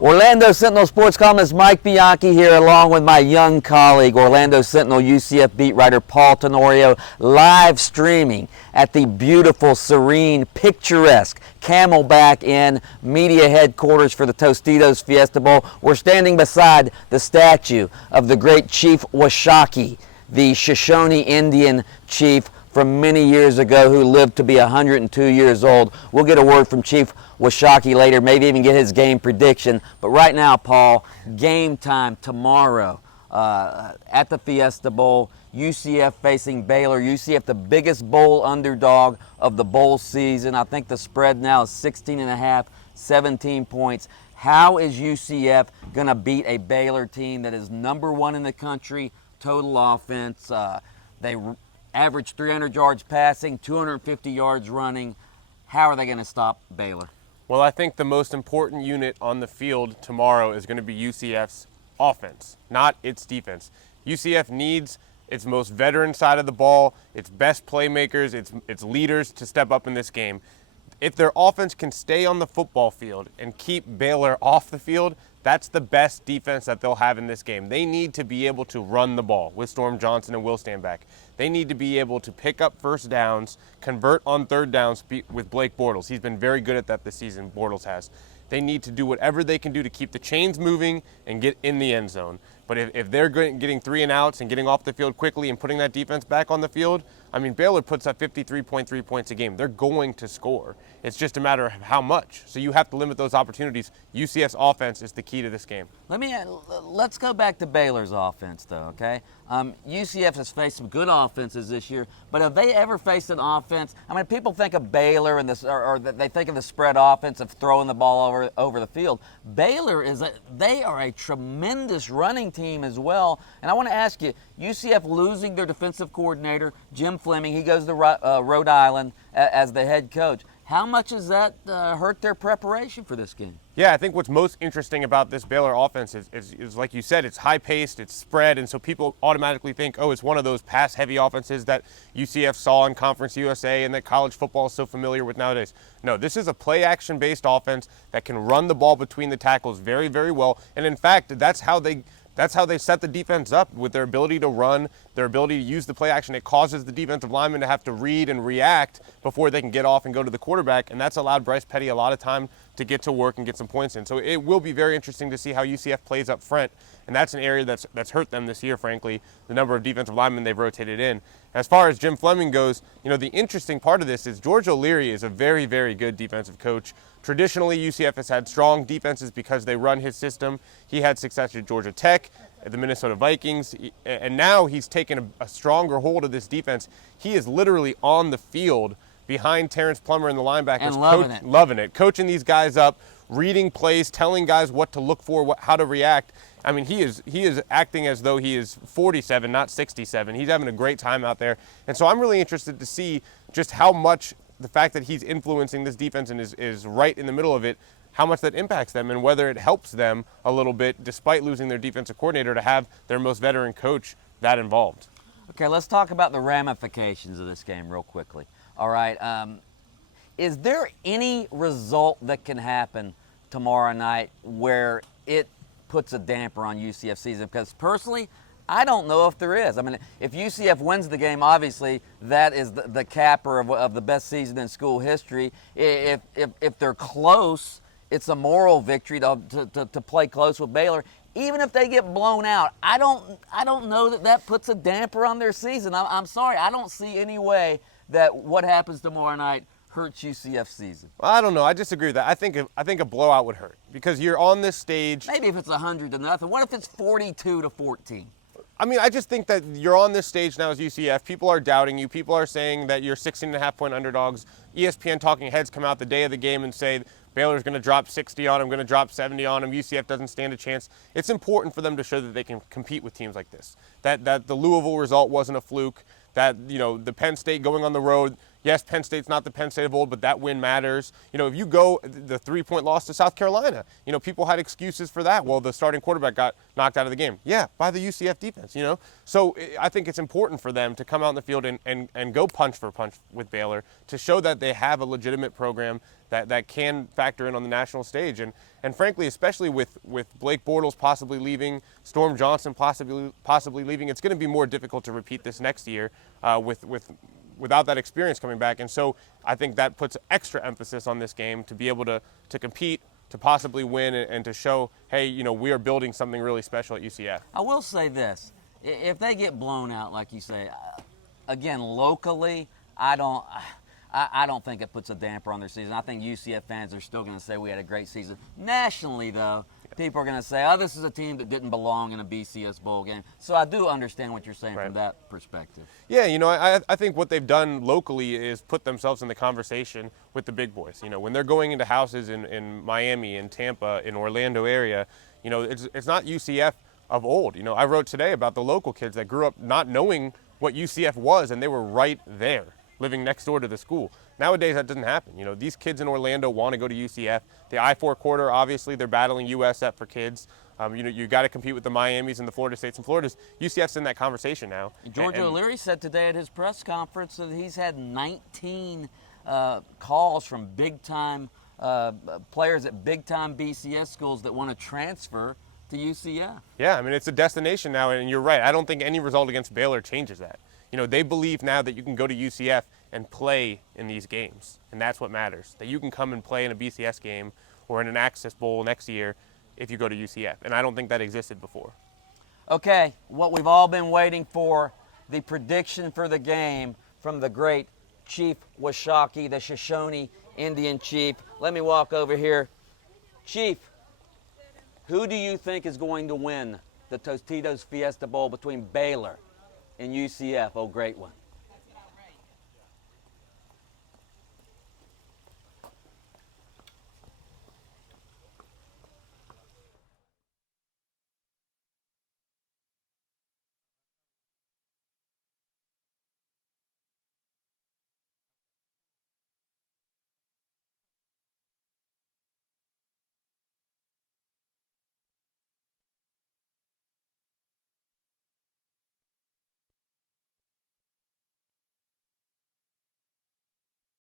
Orlando Sentinel sports columnist Mike Bianchi here, along with my young colleague, Orlando Sentinel UCF beat writer Paul Tenorio, live streaming at the beautiful, serene, picturesque Camelback Inn media headquarters for the Tostitos Fiesta Bowl. We're standing beside the statue of the great Chief Washakie, the Shoshone Indian chief from many years ago who lived to be 102 years old. We'll get a word from Chief Washakie later, maybe even get his game prediction. But right now, Paul, game time tomorrow at the Fiesta Bowl. UCF facing Baylor. UCF, the biggest bowl underdog of the bowl season. I think the spread now is 16.5, 17 points. How is UCF going to beat a Baylor team that is number one in the country, total offense? They average 300 yards passing, 250 yards running. How are they going to stop Baylor? Well, I think the most important unit on the field tomorrow is going to be UCF's offense, not its defense. UCF needs its most veteran side of the ball, its best playmakers, its leaders to step up in this game. If their offense can stay on the football field and keep Baylor off the field, that's the best defense that they'll have in this game. They need to be able to run the ball with Storm Johnson and Will Stanback. They need to be able to pick up first downs, convert on third downs with Blake Bortles. He's been very good at that this season, Bortles has. They need to do whatever they can do to keep the chains moving and get in the end zone. But if they're getting 3 and outs and getting off the field quickly and putting that defense back on the field, I mean, Baylor puts up 53.3 points a game. They're going to score. It's just a matter of how much. So you have to limit those opportunities. UCF's offense is the key to this game. Let's go back to Baylor's offense, though, okay? UCF has faced some good offenses this year, but have they ever faced an offense? I mean, people think of Baylor and or they think of the spread offense of throwing the ball over the field. Baylor they are a tremendous running team as well. And I want to ask you, UCF losing their defensive coordinator, Jim Fleming, he goes to Rhode Island as the head coach. How much does that hurt their preparation for this game? Yeah, I think what's most interesting about this Baylor offense is like you said, it's high-paced, it's spread, and so people automatically think, oh, it's one of those pass-heavy offenses that UCF saw in Conference USA and that college football is so familiar with nowadays. No, this is a play-action-based offense that can run the ball between the tackles very, very well, and in fact, that's how they set the defense up with their ability to run, their ability to use the play action. It causes the defensive linemen to have to read and react before they can get off and go to the quarterback, and that's allowed Bryce Petty a lot of time to get to work and get some points in. So it will be very interesting to see how UCF plays up front, and that's an area that's hurt them this year, frankly, the number of defensive linemen they've rotated in. As far as Jim Fleming goes, the interesting part of this is George O'Leary is a very, very good defensive coach. Traditionally, UCF has had strong defenses because they run his system. He had success at Georgia Tech, at the Minnesota Vikings, and now he's taken a stronger hold of this defense. He is literally on the field behind Terrence Plummer and the linebackers. And loving it. Coaching these guys up, reading plays, telling guys what to look for, how to react. I mean, he is acting as though he is 47, not 67. He's having a great time out there. And so I'm really interested to see just how much the fact that he's influencing this defense and is right in the middle of it, how much that impacts them and whether it helps them a little bit, despite losing their defensive coordinator, to have their most veteran coach that involved. Okay, let's talk about the ramifications of this game real quickly. All right, is there any result that can happen tomorrow night where it puts a damper on UCF season? Because personally, I don't know if there is. I mean, if UCF wins the game, obviously that is the capper of the best season in school history. If they're close, it's a moral victory to play close with Baylor. Even if they get blown out, I don't know that puts a damper on their season. I'm sorry, I don't see any way that what happens tomorrow night hurts UCF's season. Well, I don't know. I disagree with that. I think a blowout would hurt because you're on this stage. Maybe if it's 100-0. What if it's 42-14? I mean, I just think that you're on this stage now as UCF. People are doubting you. People are saying that you're 16.5-point underdogs. ESPN talking heads come out the day of the game and say Baylor's going to drop 60 on them, going to drop 70 on them. UCF doesn't stand a chance. It's important for them to show that they can compete with teams like this. That the Louisville result wasn't a fluke. That, the Penn State going on the road, yes, Penn State's not the Penn State of old, but that win matters. If you go the 3-point loss to South Carolina, people had excuses for that. Well, the starting quarterback got knocked out of the game. Yeah, by the UCF defense, So I think it's important for them to come out in the field and go punch for punch with Baylor to show that they have a legitimate program, that can factor in on the national stage. And frankly, especially with Blake Bortles possibly leaving, Storm Johnson possibly leaving, it's going to be more difficult to repeat this next year without that experience coming back. And so I think that puts extra emphasis on this game to be able to compete, to possibly win, and to show, hey, you know, we are building something really special at UCF. I will say this. If they get blown out, like you say, again, locally, I don't think it puts a damper on their season. I think UCF fans are still going to say we had a great season. Nationally, though, people are going to say, oh, this is a team that didn't belong in a BCS bowl game. So I do understand what you're saying from that perspective. Yeah, you know, I think what they've done locally is put themselves in the conversation with the big boys. You know, when they're going into houses in Miami, in Tampa, in Orlando area, you know, it's not UCF of old. You know, I wrote today about the local kids that grew up not knowing what UCF was, and they were right there, living next door to the school. Nowadays, that doesn't happen. You know, these kids in Orlando want to go to UCF. The I-4 corridor, obviously, they're battling USF for kids. You know, you got to compete with the Miamis and the Florida States and Floridas. UCF's in that conversation now. George O'Leary said today at his press conference that he's had 19 calls from big-time players at big-time BCS schools that want to transfer to UCF. Yeah, I mean, it's a destination now, and you're right. I don't think any result against Baylor changes that. You know, they believe now that you can go to UCF and play in these games, and that's what matters. That you can come and play in a BCS game or in an Access Bowl next year if you go to UCF, and I don't think that existed before. Okay, what we've all been waiting for, the prediction for the game from the great Chief Washakie, the Shoshone Indian chief. Let me walk over here. Chief, who do you think is going to win the Tostitos Fiesta Bowl between Baylor and UCF? Oh, great one.